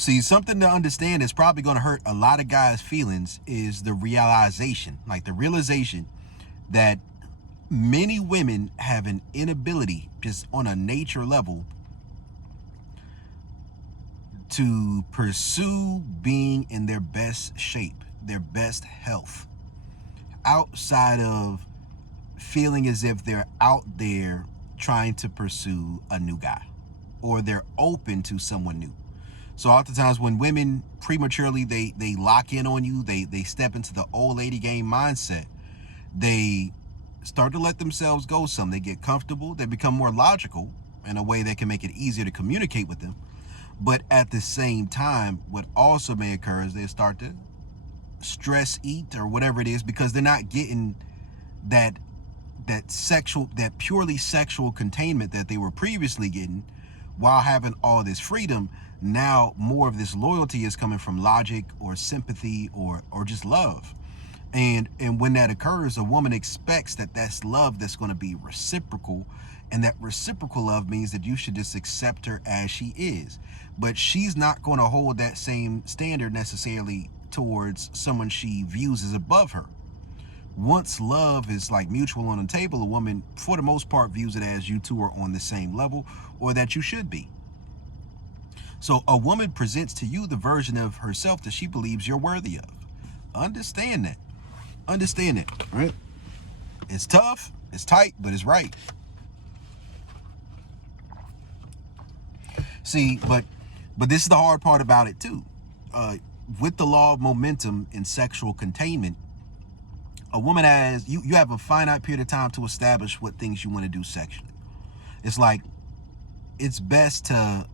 See, something to understand that's probably going to hurt a lot of guys' feelings is the realization that many women have an inability, just on a nature level, to pursue being in their best shape, their best health, outside of feeling as if they're out there trying to pursue a new guy or they're open to someone new. So oftentimes when women prematurely they lock in on you, they step into the old lady game mindset, they start to let themselves go some. They get comfortable, they become more logical in a way that can make it easier to communicate with them. But at the same time, what also may occur is they start to stress eat or whatever it is, because they're not getting that that purely sexual containment that they were previously getting while having all this freedom. Now more of this loyalty is coming from logic or sympathy or just love. And when that occurs, a woman expects that that's love that's going to be reciprocal, and that reciprocal love means that you should just accept her as she is. But she's not going to hold that same standard necessarily towards someone she views as above her. Once love is like mutual on the table, a woman for the most part views it as you two are on the same level, or that you should be. So a woman presents to you the version of herself that she believes you're worthy of. Understand that. Understand it, right? It's tough, it's tight, but it's right. See, but this is the hard part about it too. With the law of momentum in sexual containment, a woman has you have a finite period of time to establish what things you want to do sexually. It's like it's best to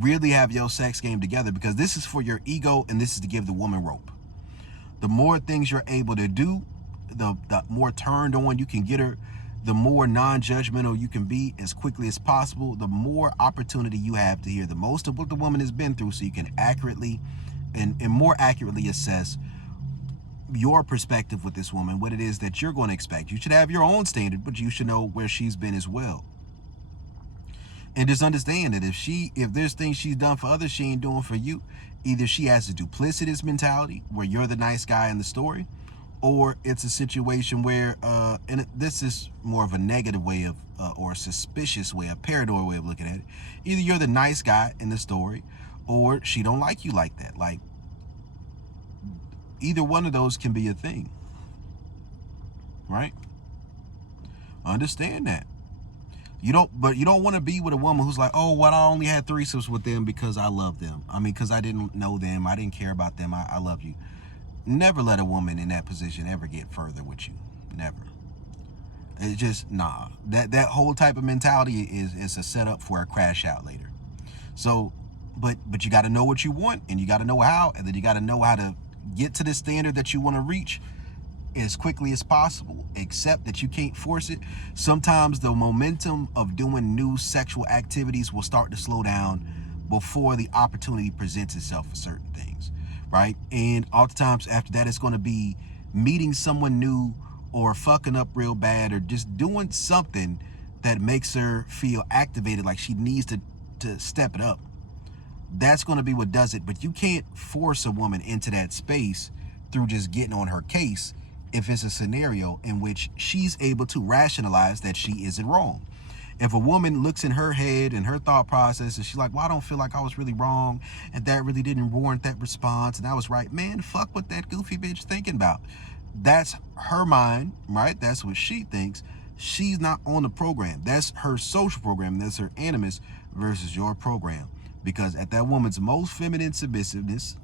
really have your sex game together, because this is for your ego and this is to give the woman rope. The more things you're able to do, the more turned on you can get her, the more non-judgmental you can be as quickly as possible, the more opportunity you have to hear the most of what the woman has been through, so you can accurately and more accurately assess your perspective with this woman, what it is that you're going to expect. You should have your own standard, but you should know where she's been as well. And just understand that if there's things she's done for others she ain't doing for you, either she has a duplicitous mentality where you're the nice guy in the story, or it's a situation where, and this is more of a negative way of, or a suspicious way, a paranoid way of looking at it. Either you're the nice guy in the story, or she don't like you like that. Like, either one of those can be a thing, right? Understand that. You don't want to be with a woman who's like, oh, well, I only had threesomes with them because I love them. I mean, because I didn't know them. I didn't care about them. I love you. Never let a woman in that position ever get further with you. Never. It's just, nah. That whole type of mentality is a setup for a crash out later. So, but you got to know what you want, and you got to know how, and then you got to know how to get to the standard that you want to reach as quickly as possible. Accept that you can't force it. Sometimes the momentum of doing new sexual activities will start to slow down before the opportunity presents itself for certain things, right? And oftentimes after that, it's going to be meeting someone new, or fucking up real bad, or just doing something that makes her feel activated, like she needs to step it up. That's going to be what does it. But you can't force a woman into that space through just getting on her case if it's a scenario in which she's able to rationalize that she isn't wrong. If a woman looks in her head and her thought process and she's like, well, I don't feel like I was really wrong, and that really didn't warrant that response, and I was right, man, fuck what that goofy bitch thinking about. That's her mind, right? That's what she thinks. She's not on the program. That's her social program. That's her animus versus your program. Because at that woman's most feminine submissiveness,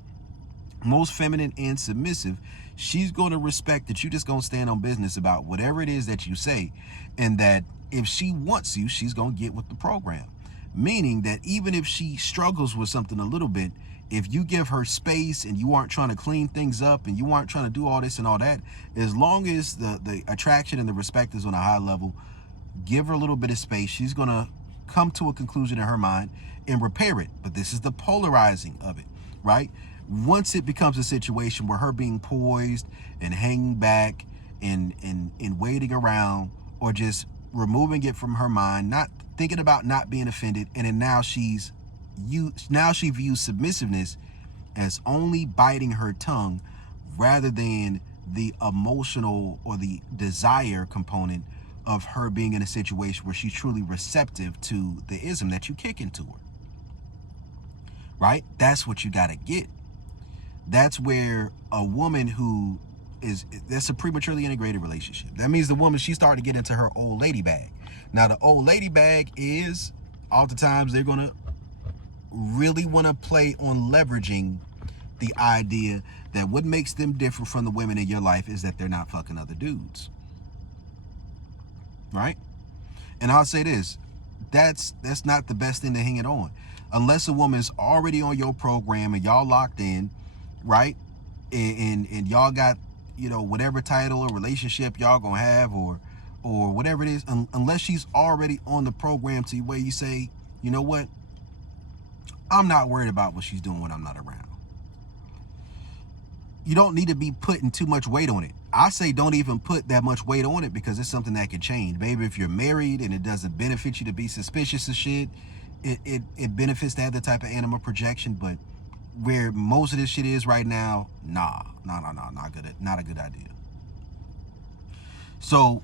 most feminine and submissive, she's going to respect that you just going to stand on business about whatever it is that you say, and that if she wants you, she's going to get with the program. Meaning that even if she struggles with something a little bit, if you give her space and you aren't trying to clean things up and you aren't trying to do all this and all that, as long as the attraction and the respect is on a high level, give her a little bit of space. She's going to come to a conclusion in her mind and repair it. But this is the polarizing of it, right? Once it becomes a situation where her being poised and hanging back and waiting around, or just removing it from her mind, not thinking about not being offended, and then now she's now she views submissiveness as only biting her tongue rather than the emotional or the desire component of her being in a situation where she's truly receptive to the ism that you kick into her. Right? That's what you got to get. That's where a woman who that's a prematurely integrated relationship. That means the woman, she's starting to get into her old lady bag. Now, the old lady bag is, oftentimes, they're going to really want to play on leveraging the idea that what makes them different from the women in your life is that they're not fucking other dudes. Right? And I'll say this, that's not the best thing to hang it on. Unless a woman's already on your program and y'all locked in, right? And y'all got, whatever title or relationship y'all gonna have or whatever it is, unless she's already on the program to where you say, you know what, I'm not worried about what she's doing when I'm not around. You don't need to be putting too much weight on it. I say don't even put that much weight on it because it's something that can change. Baby, if you're married and it doesn't benefit you to be suspicious of shit, it benefits to have the type of animal projection, but where most of this shit is right now, not a good idea. So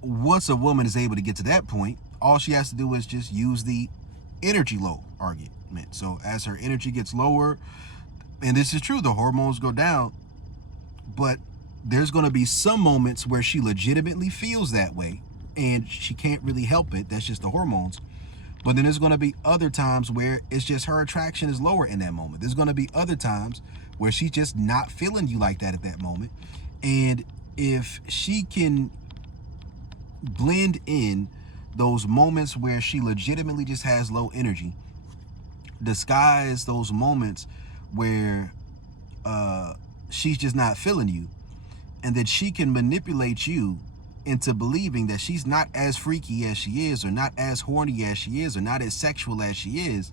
once a woman is able to get to that point, all she has to do is just use the energy low argument. So as her energy gets lower, and this is true, the hormones go down, but there's going to be some moments where she legitimately feels that way and she can't really help it. That's just the hormones. But then there's going to be other times where it's just her attraction is lower in that moment. There's going to be other times where she's just not feeling you like that at that moment. And if she can blend in those moments where she legitimately just has low energy, disguise those moments where she's just not feeling you, and that she can manipulate you into believing that she's not as freaky as she is, or not as horny as she is, or not as sexual as she is,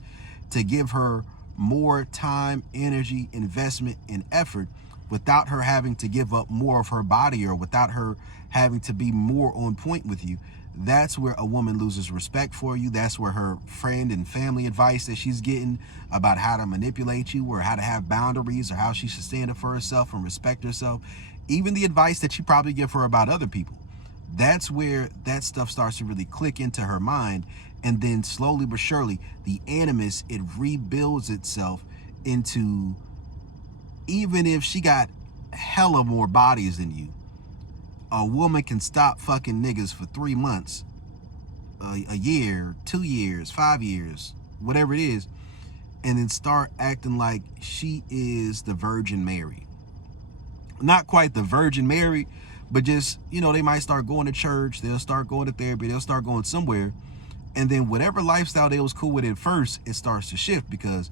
to give her more time, energy, investment, and effort without her having to give up more of her body or without her having to be more on point with you. That's where a woman loses respect for you. That's where her friend and family advice that she's getting about how to manipulate you or how to have boundaries or how she should stand up for herself and respect herself, even the advice that you probably give her about other people, that's where that stuff starts to really click into her mind. And then slowly but surely, the animus, it rebuilds itself into, even if she got hella more bodies than you, a woman can stop fucking niggas for 3 months, a year, 2 years, 5 years, whatever it is, and then start acting like she is the Virgin Mary. Not quite the Virgin Mary, but just, they might start going to church, they'll start going to therapy, they'll start going somewhere, and then whatever lifestyle they was cool with at first, it starts to shift, because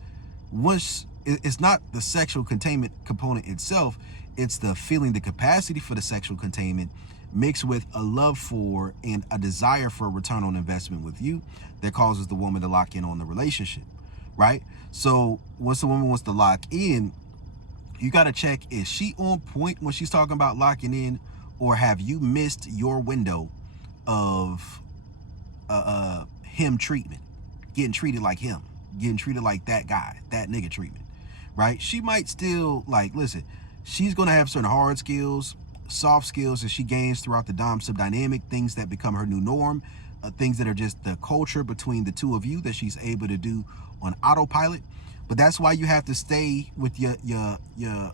once it's not the sexual containment component itself, it's the feeling, the capacity for the sexual containment mixed with a love for and a desire for a return on investment with you that causes the woman to lock in on the relationship, right? So once the woman wants to lock in, you got to check, is she on point when she's talking about locking in, or have you missed your window of him treatment, getting treated like him, getting treated like that guy, that nigga treatment, right? She might still, listen, she's going to have certain hard skills, soft skills that she gains throughout the dom-sub dynamic, things that become her new norm, things that are just the culture between the two of you that she's able to do on autopilot. But that's why you have to stay with your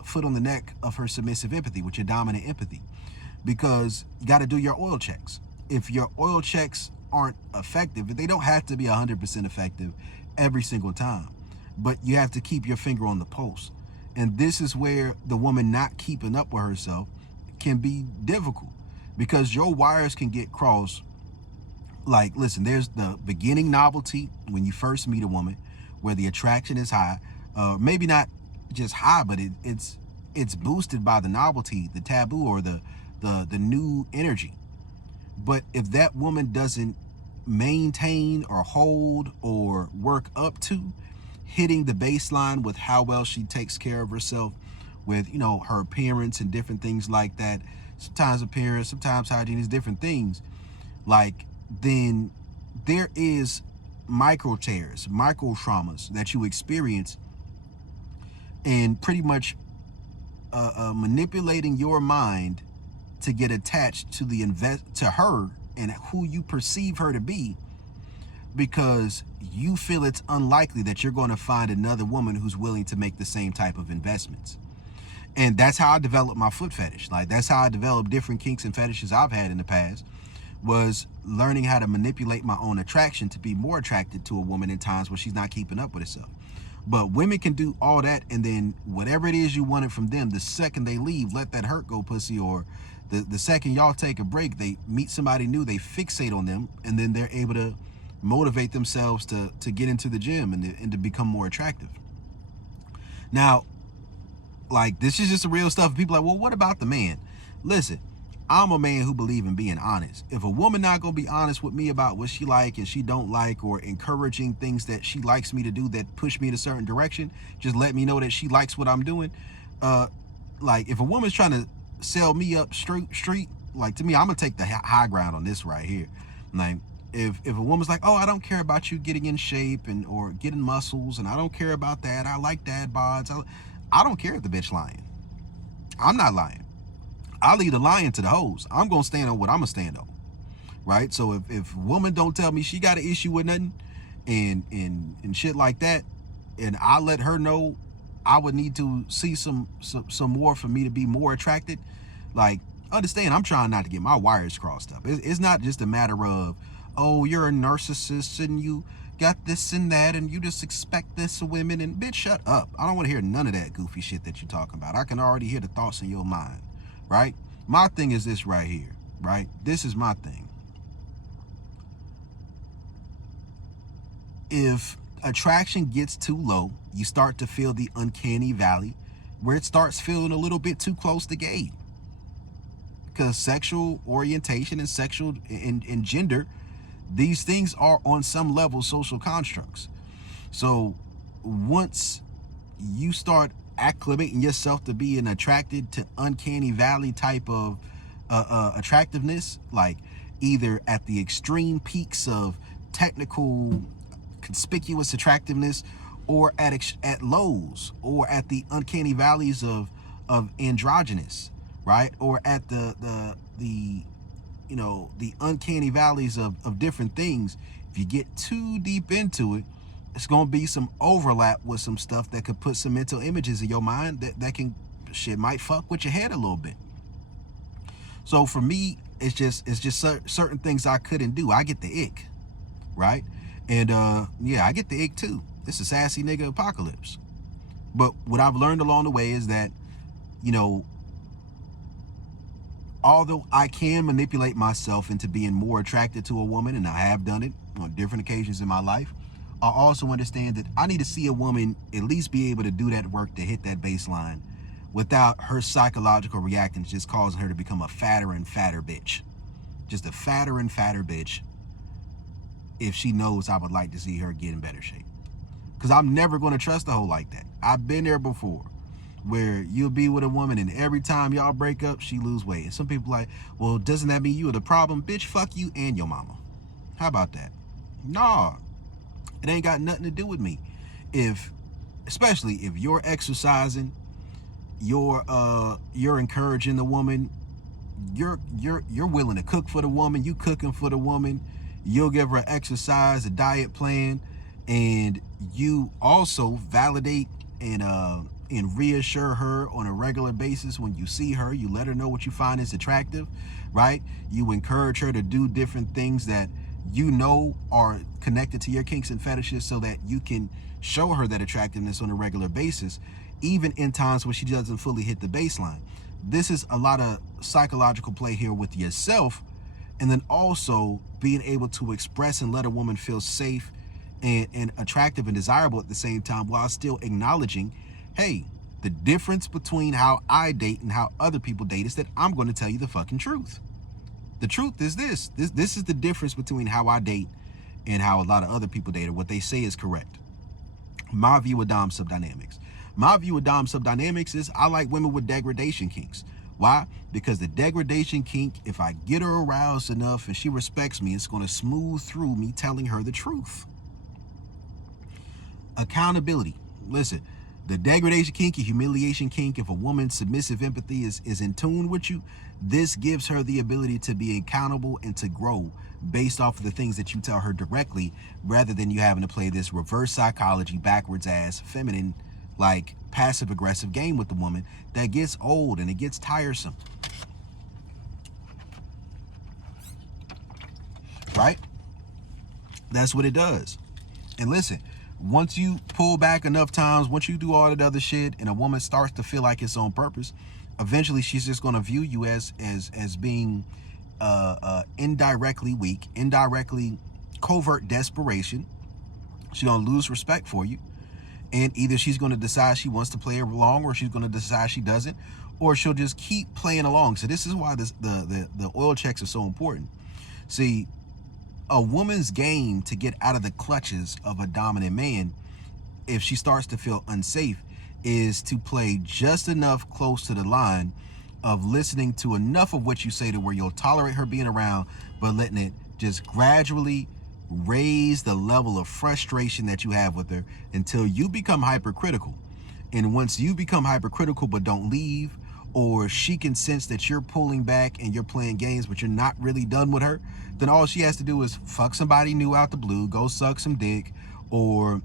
foot on the neck of her submissive empathy, with your dominant empathy, because you got to do your oil checks. If your oil checks aren't effective, they don't have to be 100% effective every single time, but you have to keep your finger on the pulse. And this is where the woman not keeping up with herself can be difficult, because your wires can get crossed. Listen, there's the beginning novelty when you first meet a woman, where the attraction is high, maybe not just high, but it's boosted by the novelty, the taboo, or the new energy. But if that woman doesn't maintain or hold or work up to hitting the baseline with how well she takes care of herself, with her appearance and different things like that, sometimes appearance, sometimes hygiene, is different things, then there is micro tears, micro traumas that you experience, and pretty much manipulating your mind to get attached to to her and who you perceive her to be, because you feel it's unlikely that you're going to find another woman who's willing to make the same type of investments. And that's how I developed my foot fetish. Like, that's how I developed different kinks and fetishes I've had in the past, was learning how to manipulate my own attraction to be more attracted to a woman in times where she's not keeping up with herself. But women can do all that, and then whatever it is you wanted from them, the second they leave, let that hurt go pussy, or the second y'all take a break, they meet somebody new, they fixate on them, and then they're able to motivate themselves to get into the gym and to become more attractive. Now, like, this is just the real stuff. People are like, well, what about the man? Listen, I'm a man who believe in being honest. If a woman not gonna be honest with me about what she like and she don't like, or encouraging things that she likes me to do that push me in a certain direction, just let me know that she likes what I'm doing. Like, if a woman's trying to sell me up street, like, to me, I'm gonna take the high ground on this right here. Like, if a woman's like, oh, I don't care about you getting in shape and or getting muscles, and I don't care about that, I like dad bods, I don't care if the bitch lying. I'm not lying. I leave the lying to the hoes. I'm gonna stand on what I'm gonna stand on, right? So if a woman don't tell me she got an issue with nothing and shit like that, and I let her know I would need to see some more for me to be more attracted, like, understand, I'm trying not to get my wires crossed up. It's not just a matter of, oh, you're a narcissist and you got this and that and you just expect this of women, and bitch, shut up. I don't want to hear none of that goofy shit that you're talking about. I can already hear the thoughts in your mind, right? My thing is this right here, right? This is my thing. If attraction gets too low, you start to feel the uncanny valley where it starts feeling a little bit too close to gay. Because sexual orientation and sexual and gender, these things are on some level social constructs. So once you start acclimating yourself to being attracted to uncanny valley type of attractiveness, like either at the extreme peaks of technical conspicuous attractiveness, or at lows, or at the uncanny valleys of androgynous, right? Or at the you know, the uncanny valleys of different things. If you get too deep into it, it's going to be some overlap with some stuff that could put some mental images in your mind that can, shit might fuck with your head a little bit. So for me, it's just certain things I couldn't do. I get the ick, right? And yeah, I get the ick too. It's a sassy nigga apocalypse. But what I've learned along the way is that, you know, although I can manipulate myself into being more attracted to a woman, and I have done it on different occasions in my life, I also understand that I need to see a woman at least be able to do that work to hit that baseline without her psychological reactions just causing her to become a fatter and fatter bitch. Just a fatter and fatter bitch, if she knows I would like to see her get in better shape. Because I'm never going to trust a hoe like that. I've been there before, where you'll be with a woman and every time y'all break up, she lose weight. And some people like, well, doesn't that mean you are the problem? Bitch, fuck you and your mama. How about that? Nah, it ain't got nothing to do with me. Especially if you're exercising, you're encouraging the woman, you're willing to cook for the woman, you cooking for the woman, you'll give her exercise, a diet plan, and you also validate and reassure her on a regular basis when you see her. You let her know what you find is attractive, right? You encourage her to do different things that you know are connected to your kinks and fetishes so that you can show her that attractiveness on a regular basis, even in times when she doesn't fully hit the baseline. This is a lot of psychological play here with yourself, and then also being able to express and let a woman feel safe and attractive and desirable at the same time, while still acknowledging, hey, the difference between how I date and how other people date is that I'm going to tell you the fucking truth. The truth is this is the difference between how I date and how a lot of other people date, or what they say is correct. My view of Dom subdynamics. My view of Dom subdynamics is I like women with degradation kinks. Why? Because the degradation kink, if I get her aroused enough and she respects me, it's going to smooth through me telling her the truth. Accountability. Listen, the degradation kink and humiliation kink, if a woman's submissive empathy is in tune with you, this gives her the ability to be accountable and to grow based off of the things that you tell her directly, rather than you having to play this reverse psychology, backwards ass, feminine, like passive aggressive game with the woman that gets old and it gets tiresome. Right? That's what it does. And listen, once you pull back enough times, once you do all that other shit, and a woman starts to feel like it's on purpose, eventually she's just going to view you as being indirectly weak, indirectly covert desperation. She's going to lose respect for you, and either she's going to decide she wants to play along, or she's going to decide she doesn't, or she'll just keep playing along. So this is why the oil checks are so important. See, a woman's game to get out of the clutches of a dominant man, if she starts to feel unsafe, is to play just enough close to the line of listening to enough of what you say to where you'll tolerate her being around, but letting it just gradually raise the level of frustration that you have with her until you become hypercritical. And once you become hypercritical but don't leave, or she can sense that you're pulling back and you're playing games but you're not really done with her, then all she has to do is fuck somebody new out the blue, go suck some dick, or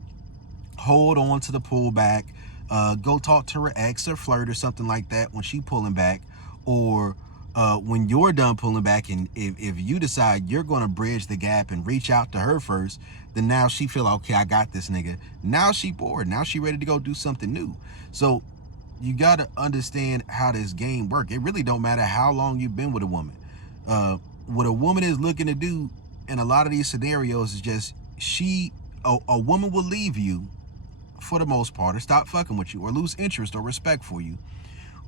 hold on to the pullback, go talk to her ex or flirt or something like that when she pulling back, or when you're done pulling back, and if you decide you're going to bridge the gap and reach out to her first, then now she feel, okay, I got this nigga. Now she bored. Now she ready to go do something new. So you got to understand how this game works. It really don't matter how long you've been with a woman. What a woman is looking to do in a lot of these scenarios is just a woman will leave you for the most part, or stop fucking with you, or lose interest or respect for you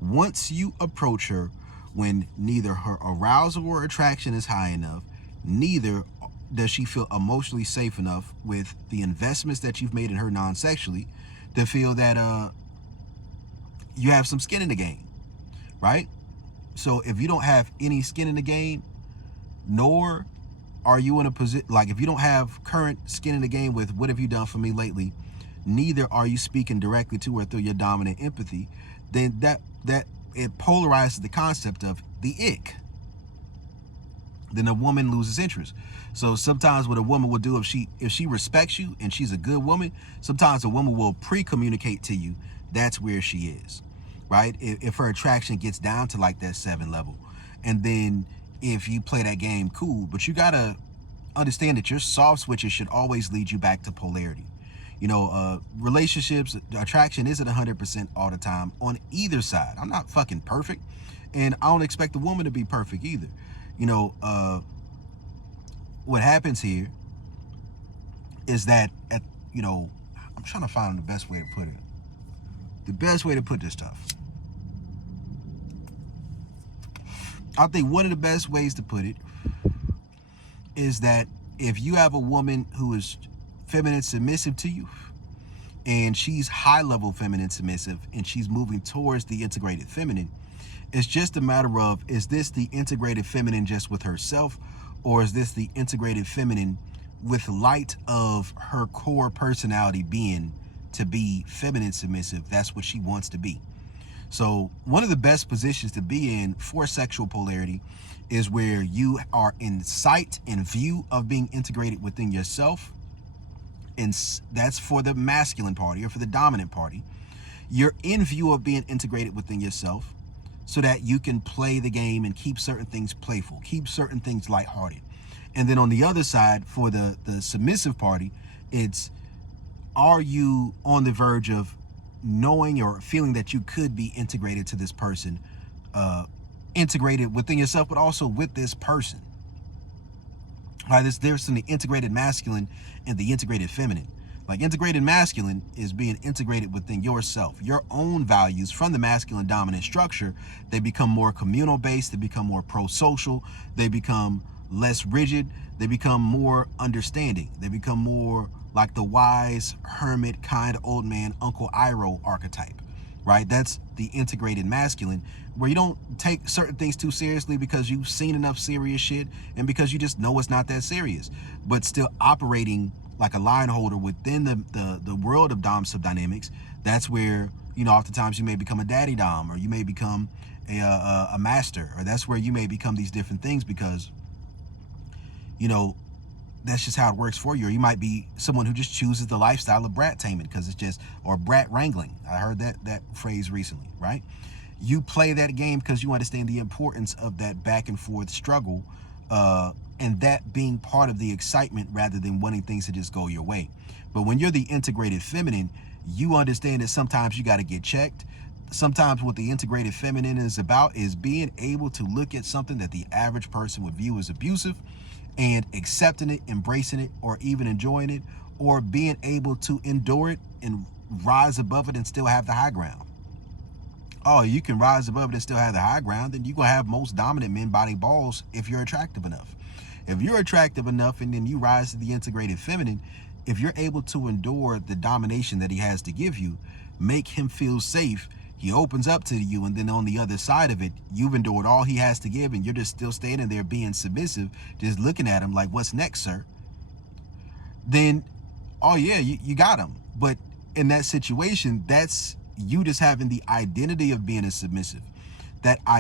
once you approach her when neither her arousal or attraction is high enough, neither does she feel emotionally safe enough with the investments that you've made in her non-sexually to feel that you have some skin in the game, right? So if you don't have any skin in the game, nor are you in a position, like if you don't have current skin in the game with what have you done for me lately, neither are you speaking directly to her through your dominant empathy, then that it polarizes the concept of the ick. Then a woman loses interest. So sometimes what a woman will do, if she respects you and she's a good woman, sometimes a woman will pre-communicate to you that's where she is, right? If her attraction gets down to like that 7 level. And then if you play that game, cool. But you gotta understand that your soft switches should always lead you back to polarity. You know, relationships, attraction isn't 100% all the time on either side. I'm not fucking perfect, and I don't expect a woman to be perfect either. You know, what happens here is that, I'm trying to find the best way to put it. The best way to put this stuff. I think one of the best ways to put it is that if you have a woman who is feminine submissive to you, and she's high level feminine submissive, and she's moving towards the integrated feminine, it's just a matter of, is this the integrated feminine just with herself, or is this the integrated feminine with light of her core personality being to be feminine submissive? That's what she wants to be. So one of the best positions to be in for sexual polarity is where you are in sight and view of being integrated within yourself, and that's for the masculine party or for the dominant party. You're in view of being integrated within yourself so that you can play the game and keep certain things playful, keep certain things lighthearted. And then on the other side, for the submissive party, it's, are you on the verge of knowing or feeling that you could be integrated to this person, integrated within yourself, but also with this person? Right, there's difference in the integrated masculine and the integrated feminine. Like, integrated masculine is being integrated within yourself, your own values from the masculine dominant structure. They become more communal based, they become more pro-social, they become less rigid, they become more understanding, they become more like the wise hermit kind of old man Uncle Iroh archetype, right? That's the integrated masculine, where you don't take certain things too seriously because you've seen enough serious shit and because you just know it's not that serious, but still operating like a line holder within the world of dom sub dynamics, that's where, you know, oftentimes you may become a daddy dom, or you may become a master, or that's where you may become these different things, because, you know, that's just how it works for you. Or you might be someone who just chooses the lifestyle of brat taming because it's just, or brat wrangling. I heard that phrase recently, right? You play that game because you understand the importance of that back and forth struggle, and that being part of the excitement rather than wanting things to just go your way. But when you're the integrated feminine, you understand that sometimes you got to get checked. Sometimes what the integrated feminine is about is being able to look at something that the average person would view as abusive and accepting it, embracing it, or even enjoying it, or being able to endure it and rise above it and still have the high ground. Oh, you can rise above it and still have the high ground, then you're going to have most dominant men biting balls if you're attractive enough. If you're attractive enough and then you rise to the integrated feminine, if you're able to endure the domination that he has to give you, make him feel safe, he opens up to you, and then on the other side of it, you've endured all he has to give, and you're just still standing there being submissive, just looking at him like, what's next, sir? Then, oh yeah, you got him. But in that situation, that's you just having the identity of being a submissive. That